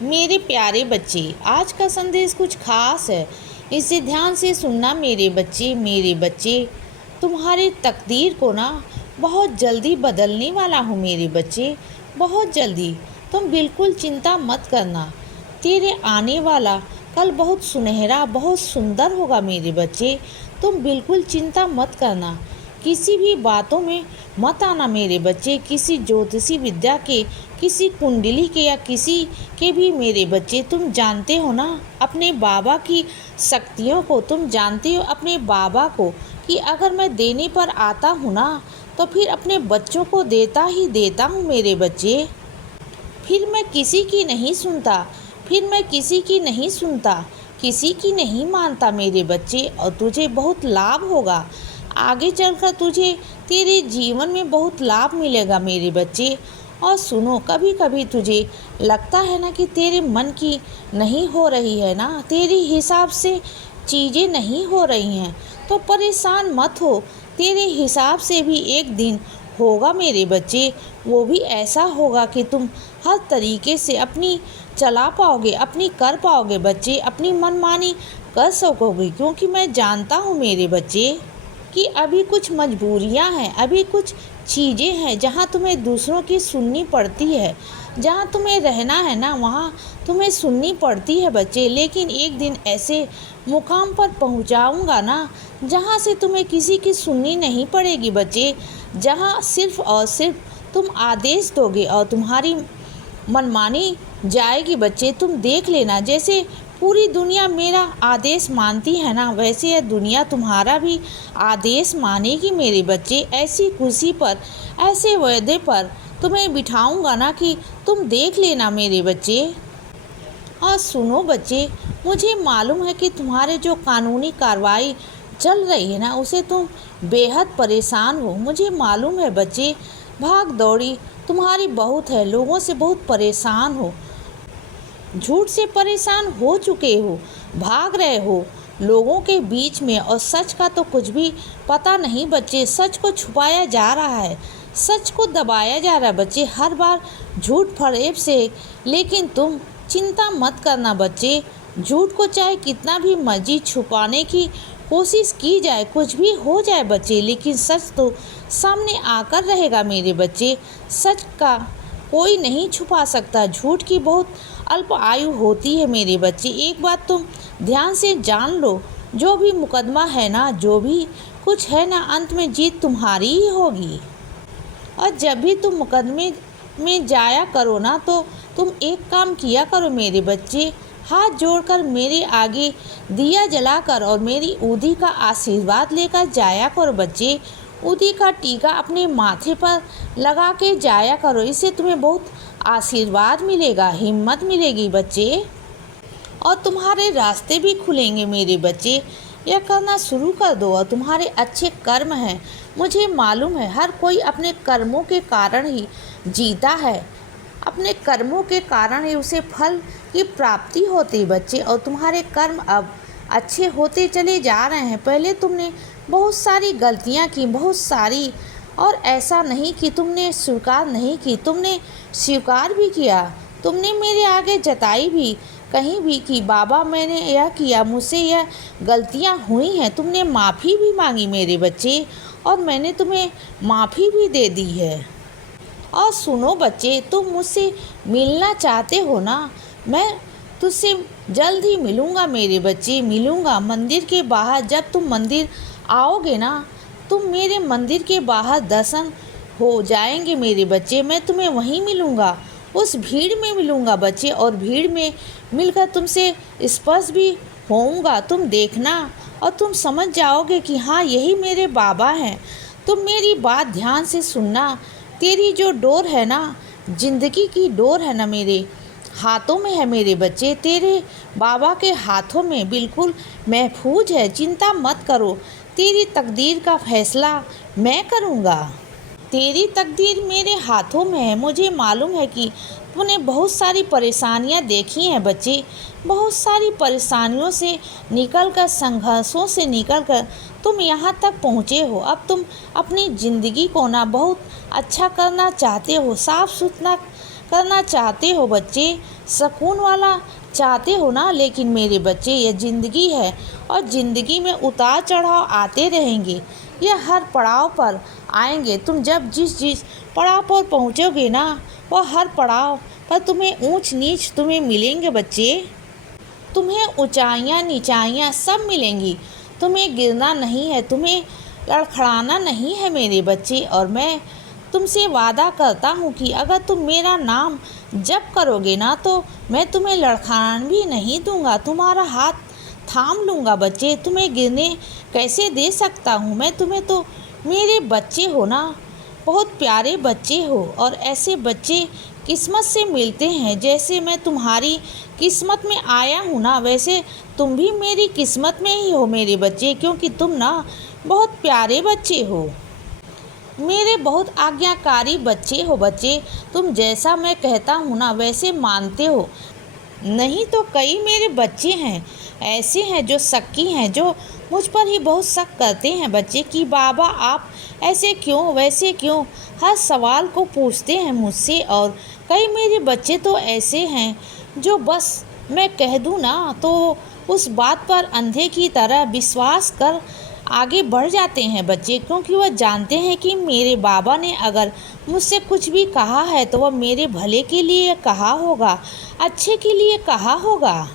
मेरे प्यारे बच्चे, आज का संदेश कुछ खास है। इसे ध्यान से सुनना मेरे बच्चे। मेरे बच्चे, तुम्हारी तकदीर को ना बहुत जल्दी बदलने वाला हूँ मेरे बच्चे, बहुत जल्दी। तुम बिल्कुल चिंता मत करना। तेरे आने वाला कल बहुत सुनहरा, बहुत सुंदर होगा मेरे बच्चे। तुम बिल्कुल चिंता मत करना। किसी भी बातों में मत आना मेरे बच्चे, किसी ज्योतिषी विद्या के, किसी कुंडली के या किसी के भी मेरे बच्चे। तुम जानते हो ना अपने बाबा की शक्तियों को, तुम जानते हो अपने बाबा को कि अगर मैं देने पर आता हूँ ना तो फिर अपने बच्चों को देता ही देता हूँ मेरे बच्चे। फिर मैं किसी की नहीं सुनता, फिर मैं किसी की नहीं सुनता, किसी की नहीं मानता मेरे बच्चे। और तुझे बहुत लाभ होगा, आगे चलकर तुझे तेरे जीवन में बहुत लाभ मिलेगा मेरे बच्चे। और सुनो, कभी कभी तुझे लगता है ना कि तेरे मन की नहीं हो रही है ना, तेरे हिसाब से चीज़ें नहीं हो रही हैं, तो परेशान मत हो। तेरे हिसाब से भी एक दिन होगा मेरे बच्चे। वो भी ऐसा होगा कि तुम हर तरीके से अपनी चला पाओगे, अपनी कर पाओगे बच्चे, अपनी मनमानी कर सकोगे। क्योंकि मैं जानता हूँ मेरे बच्चे कि अभी कुछ मजबूरियां हैं, अभी कुछ चीज़ें हैं जहाँ तुम्हें दूसरों की सुननी पड़ती है, जहाँ तुम्हें रहना है ना वहाँ तुम्हें सुननी पड़ती है बच्चे। लेकिन एक दिन ऐसे मुकाम पर पहुँचाऊँगा ना जहाँ से तुम्हें किसी की सुननी नहीं पड़ेगी बच्चे, जहाँ सिर्फ़ और सिर्फ तुम आदेश दोगे और तुम्हारी मनमानी जाएगी बच्चे। तुम देख लेना, जैसे पूरी दुनिया मेरा आदेश मानती है ना, वैसे यह दुनिया तुम्हारा भी आदेश मानेगी मेरे बच्चे। ऐसी कुर्सी पर, ऐसे वायदे पर तुम्हें बिठाऊंगा ना कि तुम देख लेना मेरे बच्चे। और सुनो बच्चे, मुझे मालूम है कि तुम्हारे जो कानूनी कार्रवाई चल रही है ना उसे तुम बेहद परेशान हो। मुझे मालूम है बच्चे, भाग दौड़ी तुम्हारी बहुत है, लोगों से बहुत परेशान हो, झूठ से परेशान हो चुके हो, भाग रहे हो लोगों के बीच में। और सच का तो कुछ भी पता नहीं बच्चे, सच को छुपाया जा रहा है, सच को दबाया जा रहा है बच्चे, हर बार झूठ फरेब से। लेकिन तुम चिंता मत करना बच्चे, झूठ को चाहे कितना भी मर्जी छुपाने की कोशिश की जाए, कुछ भी हो जाए बच्चे, लेकिन सच तो सामने आकर रहेगा मेरे बच्चे। सच का कोई नहीं छुपा सकता, झूठ की बहुत अल्प आयु होती है मेरे बच्चे। एक बात तुम ध्यान से जान लो, जो भी मुकदमा है ना, जो भी कुछ है ना, अंत में जीत तुम्हारी ही होगी। और जब भी तुम मुकदमे में जाया करो ना तो तुम एक काम किया करो मेरे बच्चे, हाथ जोड़कर मेरे आगे दिया जलाकर और मेरी ऊधी का आशीर्वाद लेकर जाया करो बच्चे। ऊधी का टीका अपने माथे पर लगा के जाया करो, इससे तुम्हें बहुत आशीर्वाद मिलेगा, हिम्मत मिलेगी बच्चे, और तुम्हारे रास्ते भी खुलेंगे मेरे बच्चे। यह करना शुरू कर दो और तुम्हारे अच्छे कर्म हैं। मुझे मालूम है हर कोई अपने कर्मों के कारण ही जीता है, अपने कर्मों के कारण ही उसे फल की प्राप्ति होती है बच्चे। और तुम्हारे कर्म अब अच्छे होते चले जा रहे हैं। पहले तुमने बहुत सारी गलतियां की, बहुत सारी, और ऐसा नहीं कि तुमने स्वीकार नहीं की, तुमने स्वीकार भी किया, तुमने मेरे आगे जताई भी कहीं भी कि बाबा मैंने यह किया, मुझसे यह गलतियां हुई हैं। तुमने माफ़ी भी मांगी मेरे बच्चे और मैंने तुम्हें माफ़ी भी दे दी है। और सुनो बच्चे, तुम मुझसे मिलना चाहते हो ना, मैं तुझसे जल्द ही मिलूँगा मेरे बच्चे, मिलूँगा मंदिर के बाहर। जब तुम मंदिर आओगे ना, तुम मेरे मंदिर के बाहर दर्शन हो जाएंगे मेरे बच्चे। मैं तुम्हें वहीं मिलूँगा, उस भीड़ में मिलूँगा बच्चे, और भीड़ में मिलकर तुमसे स्पर्श भी होऊंगा। तुम देखना और तुम समझ जाओगे कि हाँ, यही मेरे बाबा हैं। तुम मेरी बात ध्यान से सुनना। तेरी जो डोर है ना, जिंदगी की डोर है ना, मेरे हाथों में है मेरे बच्चे, तेरे बाबा के हाथों में बिल्कुल महफूज है। चिंता मत करो, तेरी तकदीर का फैसला मैं करूँगा। तेरी तकदीर मेरे हाथों में है। मुझे मालूम है कि तूने बहुत सारी परेशानियां देखी हैं बच्चे, बहुत सारी परेशानियों से निकलकर, संघर्षों से निकलकर तुम यहाँ तक पहुँचे हो। अब तुम अपनी ज़िंदगी को ना बहुत अच्छा करना चाहते हो, साफ सुथरा करना चाहते हो बच्चे। सुकून वाला चाहते हो ना, लेकिन मेरे बच्चे ये ज़िंदगी है और ज़िंदगी में उतार चढ़ाव आते रहेंगे। ये हर पड़ाव पर आएंगे। तुम जब जिस जिस पड़ाव पर पहुँचोगे ना, वो हर पड़ाव पर तुम्हें ऊंच नीच तुम्हें मिलेंगे बच्चे। तुम्हें ऊंचाइयाँ नीचाइयाँ सब मिलेंगी। तुम्हें गिरना नहीं है, तुम्हें लड़खड़ाना नहीं है मेरे बच्चे। और मैं तुमसे वादा करता हूँ कि अगर तुम मेरा नाम जप करोगे ना, तो मैं तुम्हें लड़खड़ाने भी नहीं दूंगा। तुम्हारा हाथ थाम लूँगा बच्चे। तुम्हें गिरने कैसे दे सकता हूँ मैं तुम्हें? तो मेरे बच्चे हो ना, बहुत प्यारे बच्चे हो। और ऐसे बच्चे किस्मत से मिलते हैं। जैसे मैं तुम्हारी किस्मत में आया हूँ ना, वैसे तुम भी मेरी किस्मत में ही हो मेरे बच्चे, क्योंकि तुम ना बहुत प्यारे बच्चे हो। मेरे बहुत आज्ञाकारी बच्चे हो बच्चे। तुम जैसा मैं कहता हूँ ना, वैसे मानते हो। नहीं तो कई मेरे बच्चे हैं ऐसे हैं जो शक्की हैं, जो मुझ पर ही बहुत शक करते हैं बच्चे कि बाबा आप ऐसे क्यों वैसे क्यों, हर सवाल को पूछते हैं मुझसे। और कई मेरे बच्चे तो ऐसे हैं जो बस मैं कह दूँ ना, तो उस बात पर अंधे की तरह विश्वास कर आगे बढ़ जाते हैं बच्चे, क्योंकि वह जानते हैं कि मेरे बाबा ने अगर मुझसे कुछ भी कहा है तो वह मेरे भले के लिए कहा होगा, अच्छे के लिए कहा होगा।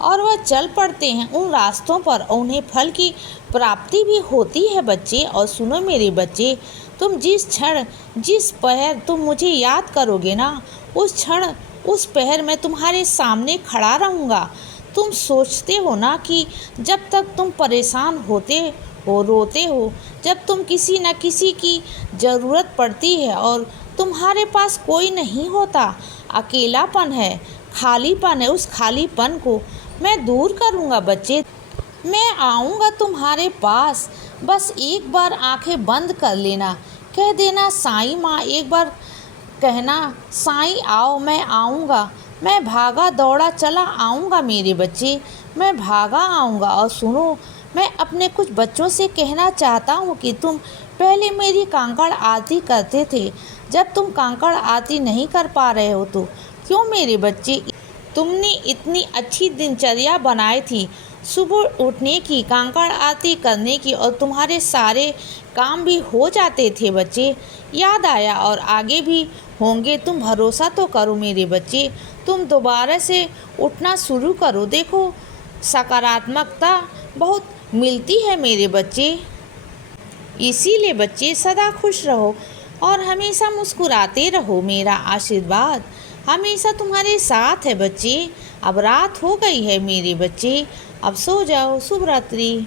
और वह चल पड़ते हैं उन रास्तों पर, और उन्हें फल की प्राप्ति भी होती है बच्चे। और सुनो मेरे बच्चे, तुम जिस क्षण जिस पहर तुम मुझे याद करोगे ना, उस क्षण उस पहर मैं तुम्हारे सामने खड़ा रहूँगा। तुम सोचते हो ना कि जब तक तुम परेशान होते हो, रोते हो, जब तुम किसी न किसी की ज़रूरत पड़ती है और तुम्हारे पास कोई नहीं होता, अकेलापन है, खालीपन है, उस खालीपन को मैं दूर करूँगा बच्चे। मैं आऊँगा तुम्हारे पास। बस एक बार आंखें बंद कर लेना, कह देना साईं माँ, एक बार कहना साईं आओ, मैं आऊँगा। मैं भागा दौड़ा चला आऊँगा मेरे बच्चे, मैं भागा आऊँगा। और सुनो, मैं अपने कुछ बच्चों से कहना चाहता हूँ कि तुम पहले मेरी कांकड़ आरती करते थे, जब तुम कांकड़ आरती नहीं कर पा रहे हो तो क्यों मेरे बच्चे? तुमने इतनी अच्छी दिनचर्या बनाई थी, सुबह उठने की, कांकड़ आरती करने की, और तुम्हारे सारे काम भी हो जाते थे बच्चे। याद आया और आगे भी होंगे। तुम भरोसा तो करो मेरे बच्चे, तुम दोबारा से उठना शुरू करो। देखो सकारात्मकता बहुत मिलती है मेरे बच्चे। इसीलिए बच्चे सदा खुश रहो और हमेशा मुस्कुराते रहो। मेरा आशीर्वाद हमेशा तुम्हारे साथ है बच्चे। अब रात हो गई है मेरे बच्चे, अब सो जाओ। शुभ रात्रि।